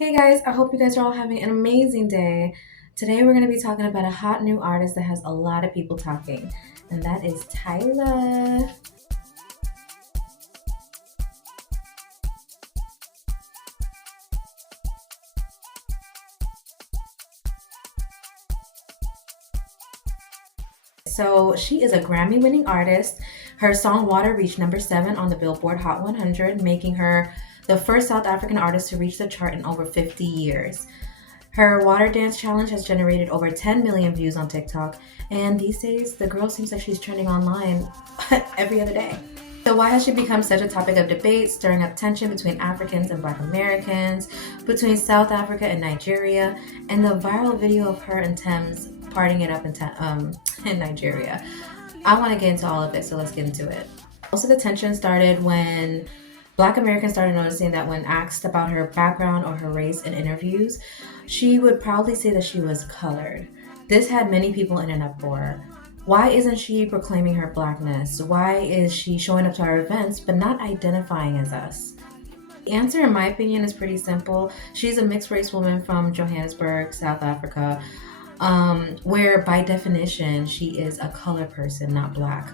Hey guys, I hope you guys are all having an amazing day. Today we're going to be talking about a hot new artist that has a lot of people talking, and that is Tyla. So she is a Grammy winning artist. Her song Water reached number 7 on the Billboard Hot 100, making her the first South African artist to reach the chart in over 50 years. Her water dance challenge has generated over 10 million views on TikTok, and these days the girl seems like she's trending online every other day. So, why has she become such a topic of debate, stirring up tension between Africans and Black Americans, between South Africa and Nigeria, and the viral video of her and Thames partying it up in Nigeria? I want to get into all of it, so let's get into it. Most of the tension started when Black Americans started noticing that when asked about her background or her race in interviews, she would proudly say that she was colored. This had many people in an uproar. Why isn't she proclaiming her blackness? Why is she showing up to our events but not identifying as us? The answer, in my opinion, is pretty simple. She's a mixed race woman from Johannesburg, South Africa, where by definition she is a colored person, not black.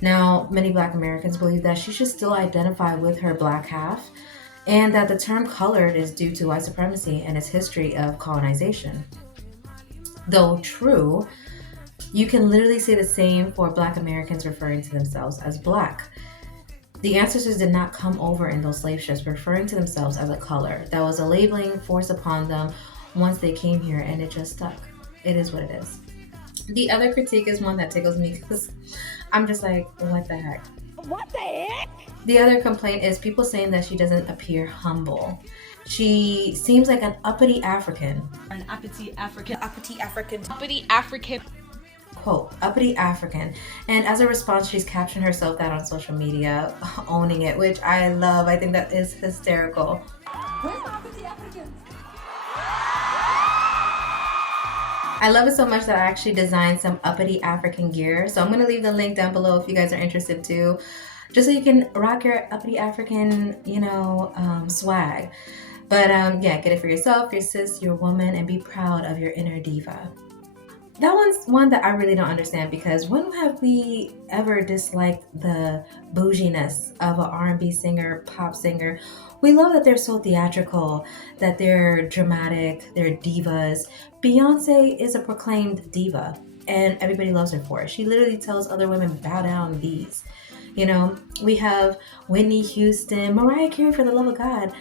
Now, many Black Americans believe that she should still identify with her black half and that the term colored is due to white supremacy and its history of colonization. Though true, you can literally say the same for Black Americans referring to themselves as black. The ancestors did not come over in those slave ships referring to themselves as a color. That was a labeling forced upon them once they came here, and it just stuck. It is what it is. The other critique is one that tickles me because I'm just like, what the heck? What the heck? The other complaint is people saying that she doesn't appear humble. She seems like an uppity African. An uppity African. Quote, uppity African. And as a response, she's captioned herself that on social media, owning it, which I love. I think that is hysterical. Where's the uppity Africans? I love it so much that I actually designed some uppity African gear. So I'm going to leave the link down below if you guys are interested too, just so you can rock your uppity African, swag. But yeah, get it for yourself, your sis, your woman, and be proud of your inner diva. That one's one that I really don't understand because when have we ever disliked the bouginess of an R&B singer, pop singer? We love that they're so theatrical, that they're dramatic, they're divas. Beyonce is a proclaimed diva, and everybody loves her for it. She literally tells other women, bow down, these. We have Whitney Houston, Mariah Carey, for the love of God,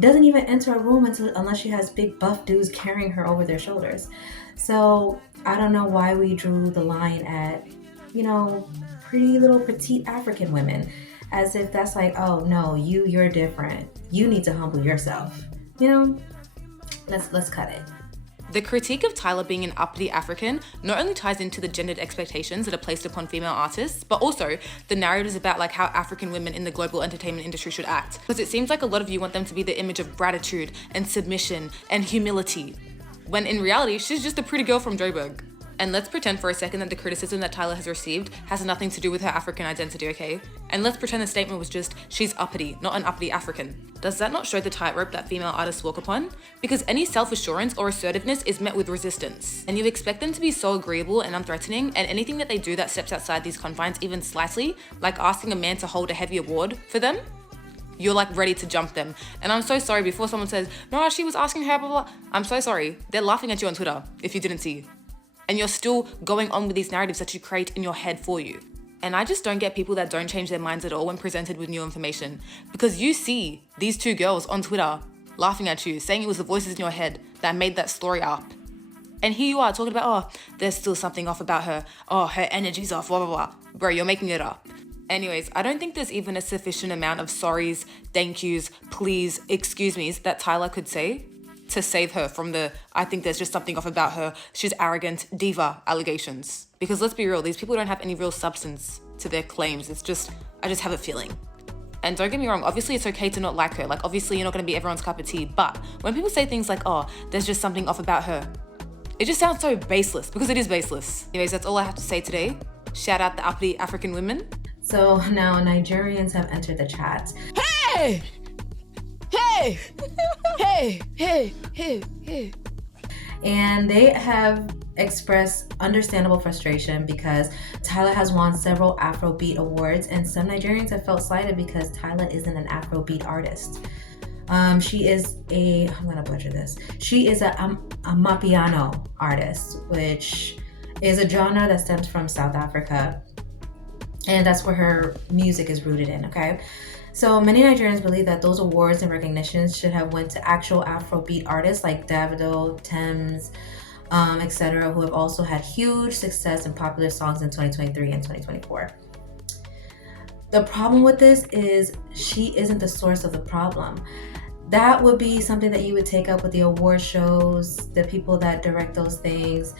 doesn't even enter a room unless she has big buff dudes carrying her over their shoulders. So I don't know why we drew the line at, pretty little petite African women, as if that's like, oh no, you're different. You need to humble yourself. Let's cut it. The critique of Tyla being an uppity African not only ties into the gendered expectations that are placed upon female artists, but also the narratives about how African women in the global entertainment industry should act. Because it seems like a lot of you want them to be the image of gratitude and submission and humility, when in reality, she's just a pretty girl from Joburg. And let's pretend for a second that the criticism that Tyla has received has nothing to do with her African identity, okay? And let's pretend the statement was just, she's uppity, not an uppity African. Does that not show the tightrope that female artists walk upon? Because any self-assurance or assertiveness is met with resistance. And you expect them to be so agreeable and unthreatening, and anything that they do that steps outside these confines even slightly, like asking a man to hold a heavy award for them, you're ready to jump them. And I'm so sorry, before someone says, no, she was asking her, blah, blah, I'm so sorry. They're laughing at you on Twitter, if you didn't see. And you're still going on with these narratives that you create in your head for you. And I just don't get people that don't change their minds at all when presented with new information. Because you see these two girls on Twitter laughing at you, saying it was the voices in your head that made that story up. And here you are talking about, oh, there's still something off about her. Oh, her energy's off, blah, blah, blah. Bro, you're making it up. Anyways, I don't think there's even a sufficient amount of sorries, thank yous, please, excuse me's that Tyla could say to save her from I think there's just something off about her, she's arrogant, diva allegations. Because let's be real, these people don't have any real substance to their claims. I just have a feeling. And don't get me wrong, obviously it's okay to not like her. Obviously you're not going to be everyone's cup of tea. But when people say things like, oh, there's just something off about her, it just sounds so baseless, because it is baseless. Anyways, that's all I have to say today. Shout out the uppity African women. So now Nigerians have entered the chat. Hey! Hey! Hey! Hey! Hey! Hey! Hey! And they have expressed understandable frustration because Tyla has won several Afrobeat awards, and some Nigerians have felt slighted because Tyla isn't an Afrobeat artist. She is I'm gonna butcher this. She is a Amapiano artist, which is a genre that stems from South Africa, and that's where her music is rooted in. Okay, so many Nigerians believe that those awards and recognitions should have went to actual Afrobeat artists like Davido, Tems, etc., who have also had huge success and popular songs in 2023 and 2024. The problem with this is she isn't the source of the problem. That would be something that you would take up with the award shows, the people that direct those things.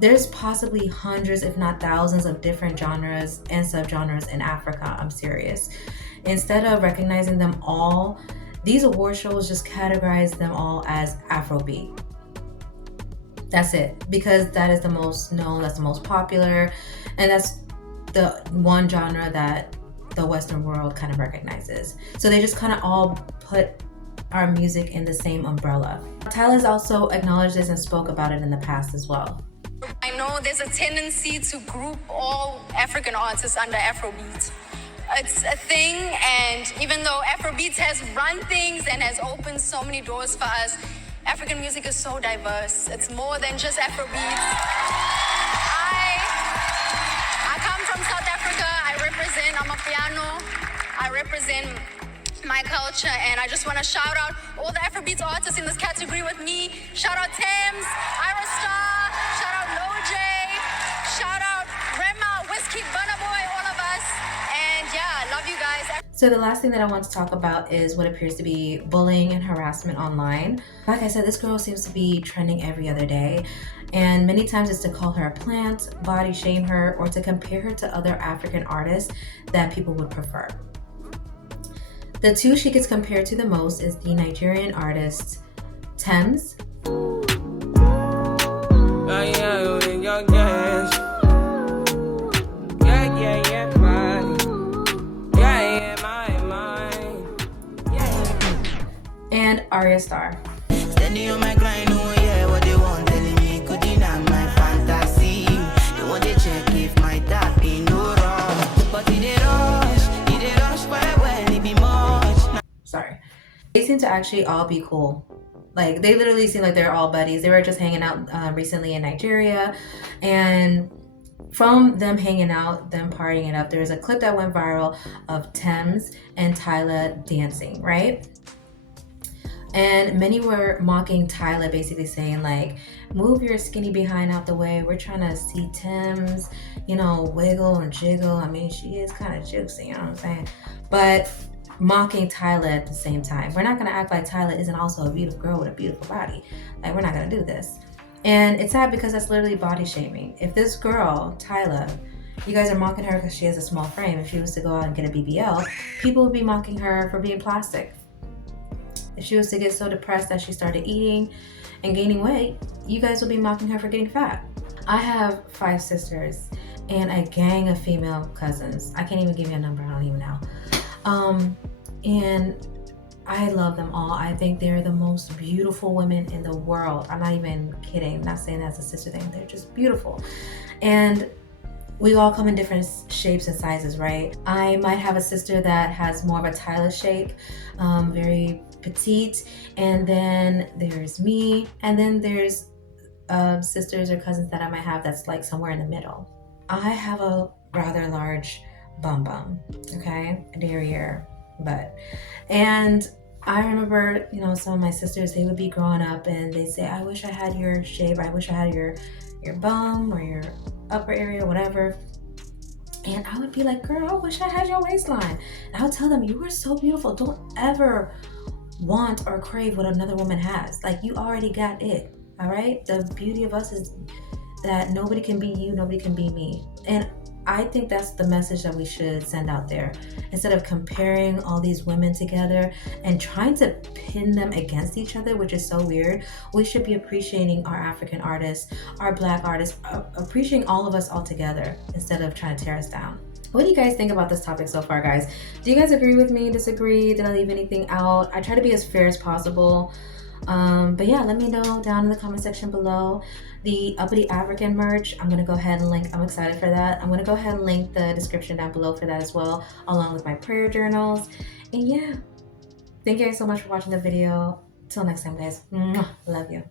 There's possibly hundreds, if not thousands, of different genres and subgenres in Africa. I'm serious. Instead of recognizing them all, these award shows just categorize them all as Afrobeat. That's it, because that is the most known, that's the most popular, and that's the one genre that the Western world kind of recognizes. So they just kind of all put our music in the same umbrella. Tyla's also acknowledged this and spoke about it in the past as well. I know there's a tendency to group all African artists under Afrobeat. It's a thing, and even though Afrobeat has run things and has opened so many doors for us, African music is so diverse. It's more than just Afrobeat. I come from South Africa. I represent Amapiano. I represent my culture, and I just want to shout out all the Afrobeat artists in this category with me. Shout out Tems, Ira Star, shout out Loj, shout out Rema, Whiskey, Burna Boy, all of us. And yeah, love you guys. So the last thing that I want to talk about is what appears to be bullying and harassment online. Like I said, this girl seems to be trending every other day, and many times it's to call her a plant, body shame her, or to compare her to other African artists that people would prefer. The two she gets compared to the most is the Nigerian artist Tems. And Arya Star. Sorry. They seem to actually all be cool. Like, they literally seem like they're all buddies. They were just hanging out recently in Nigeria, and from them hanging out, them partying it up, there's a clip that went viral of Tems and Tyla dancing, right? And many were mocking Tyla, basically saying like, move your skinny behind out the way. We're trying to see Tems, wiggle and jiggle. I mean, she is kind of juicy, you know what I'm saying? But mocking Tyla at the same time. We're not going to act like Tyla isn't also a beautiful girl with a beautiful body. Like, we're not going to do this. And it's sad because that's literally body shaming. If this girl, Tyla, you guys are mocking her because she has a small frame. If she was to go out and get a BBL, people would be mocking her for being plastic. If she was to get so depressed that she started eating and gaining weight, you guys would be mocking her for getting fat. I have 5 sisters and a gang of female cousins. I can't even give you a number, I don't even know. And I love them all. I think they're the most beautiful women in the world. I'm not even kidding. I'm not saying that's a sister thing. They're just beautiful. And we all come in different shapes and sizes, right? I might have a sister that has more of a Tyla shape, very petite. And then there's me. And then there's sisters or cousins that I might have that's like somewhere in the middle. I have a rather large bum, okay? A derriere butt. And I remember, some of my sisters, they would be growing up and they'd say, I wish I had your shape. I wish I had your bum or your upper area, whatever. And I would be like, girl, I wish I had your waistline. And I would tell them, you are so beautiful. Don't ever want or crave what another woman has. Like, you already got it, all right? The beauty of us is that nobody can be you, nobody can be me. And I think that's the message that we should send out there. Instead of comparing all these women together and trying to pin them against each other, which is so weird, we should be appreciating our African artists, our Black artists, appreciating all of us all together instead of trying to tear us down. What do you guys think about this topic so far, guys? Do you guys agree with me, disagree? Did I leave anything out? I try to be as fair as possible. But yeah, let me know down in the comment section below. The Uppity African merch, I'm gonna go ahead and link. I'm excited for that. I'm gonna go ahead and link the description down below for that as well, along with my prayer journals. And yeah, thank you guys so much for watching the video. Till next time, guys. Mwah. Love you.